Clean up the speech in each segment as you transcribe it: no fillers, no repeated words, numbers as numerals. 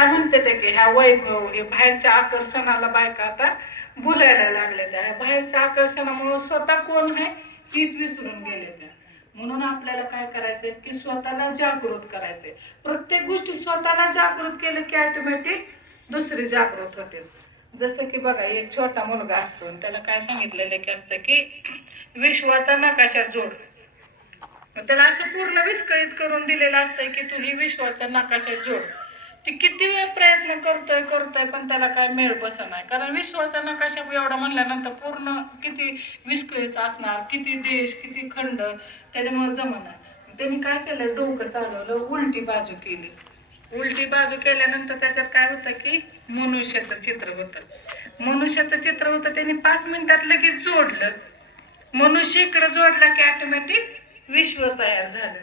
काय म्हणते ते की ह्या वैभव हे बाहेरच्या आकर्षणाला बायका आता भुलायला लागले त्या बाहेरच्या आकर्षणामुळे स्वतः कोण आहे तीच विसरून गेले त्या म्हणून आपल्याला काय करायचंय की स्वतःला जागृत करायचंय प्रत्येक गोष्टी स्वतःला जागृत केलं की ऑटोमॅटिक दुसरी जागृत होते जसं की बघा एक छोटा मुलगा असतो त्याला काय सांगितलेलं की असतं की विश्वाचा नकाशा जोड त्याला असं पूर्ण विस्कळीत करून दिलेलं असतंय की तू ही विश्वाचा नकाशा जोड ती किती वेळ प्रयत्न करतोय पण त्याला काय मेळ बसणार कारण विश्वाचा नकाशा एवढा म्हणल्यानंतर पूर्ण किती विस्कळीत असणार किती देश किती खंड त्याच्यामुळे जमणार त्यांनी काय केलं डोकं चालवलं उलटी बाजू केली उलटी बाजू केल्यानंतर त्याच्यात काय होतं की मनुष्याचं चित्र होतं मनुष्याचं चित्र होतं त्यांनी 5 मिनिटात लगेच जोडलं मनुष्य इकडे जोडला की ऑटोमॅटिक विश्व तयार झालं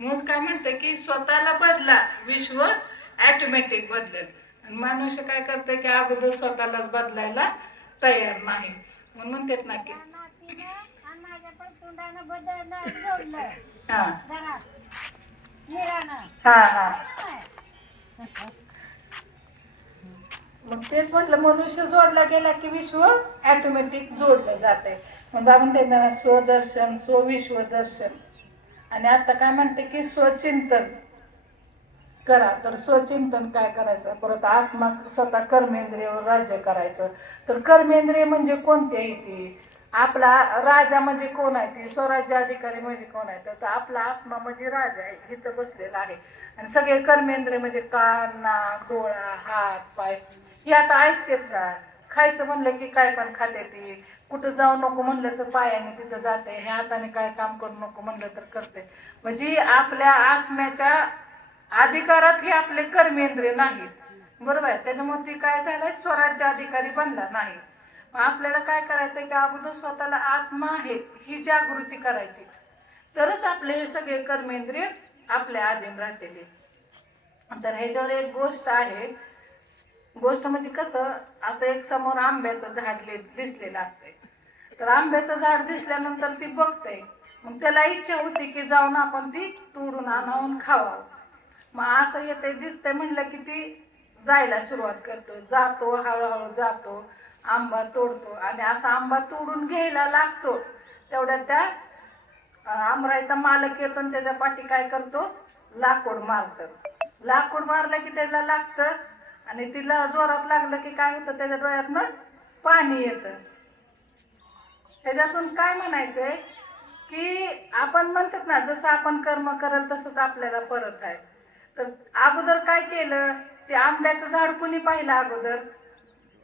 मग काय म्हणतं की स्वतःला बदला विश्व ऑटोमॅटिक बदलेल आणि मनुष्य काय करते की अगोदर स्वतःलाच बदलायला तयार नाही म्हणून म्हणतात ना की हा हा मग तेच म्हटलं मनुष्य जोडला गेला की विश्व ऑटोमॅटिक जोडलं जाते मग आपण त्यांना स्वदर्शन स्वविश्वदर्शन आणि आता काय म्हणते की स्वचिंतन करा तर स्वचिंतन काय करायचं परत आत्मा स्वतः कर्मेंद्रियावर राज्य करायचं तर कर्मेंद्रिय म्हणजे कोणते आहे ती आपला राजा म्हणजे कोण आहे ती स्वराज्य अधिकारी म्हणजे कोण आहे तर आपला आत्मा म्हणजे राजा आहे इथं बसलेला आहे आणि सगळे कर्मेंद्रिय म्हणजे कान नाक डोळा हात पाय हे आता ऐकतेत का खायचं म्हणलं की काय पण खाते ती कुठं जाऊ नको म्हणलं तर पायाने तिथं जाते ह्या हाताने काय काम करू नको म्हणलं तर करते म्हणजे आपल्या आत्म्याच्या अधिकारात हे आपले कर्मेंद्रिय नाहीत बरोबर आहे त्याच्यामुळे ती काय झालंय स्वराज्य अधिकारी बनला नाही आपल्याला काय करायचंय की अगोदर स्वतःला आत्मा आहे ही जागृती करायची तरच आपले हे सगळे कर्मेंद्रिय आपल्या अधीन राहतील तर ह्याच्यावर एक गोष्ट आहे गोष्ट म्हणजे कसं असं एक समोर आंब्याचं झाड दिसलेलं असतंय तर आंब्याचं झाड दिसल्यानंतर ती बघते मग त्याला इच्छा होती की जाऊन आपण ती तोडून आणून खावावं मग असं येते दिसतंय म्हणलं की ती जायला सुरुवात करतो जातो हळूहळू जातो आंबा तोडतो आणि असा आंबा तोडून घ्यायला लागतो तेवढ्या त्या आंबराचा मालक येतो आणि त्याच्या पाठी काय करतो लाकूड मारतं लाकूड मारलं की त्याला लागतं आणि तिला जोरात लागलं की काय होतं त्याच्या डोळ्यातनं पाणी येतं त्याच्यातून काय म्हणायचंय की आपण म्हणतात ना जसं आपण कर्म करल तसंच आपल्याला परत आहे तर अगोदर काय केलं ते आंब्याचं झाड कुणी पाहिलं अगोदर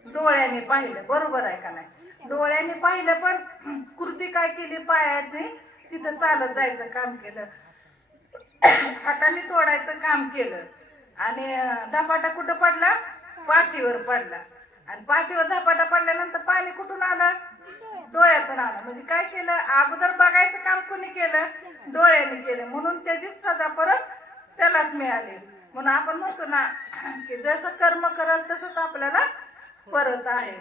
डोळ्याने पाहिलं बरोबर आहे का नाही डोळ्याने पाहिलं पण कृती काय केली पायाने तिथं चालत जायचं काम केलं हाताने तोडायचं काम केलं आणि धपाटा कुठं पडला पाठीवर पडला आणि पाठीवर धपाटा पडल्यानंतर पाणी कुठून आलं डोळ्यातून आलं म्हणजे काय केलं अगोदर बघायचं काम कोणी केलं डोळ्याने केलं म्हणून त्याची सजा परत त्यालाच मिळाली म्हणून आपण म्हणतो ना की जसं कर्म कराल तसंच आपल्याला परत आहे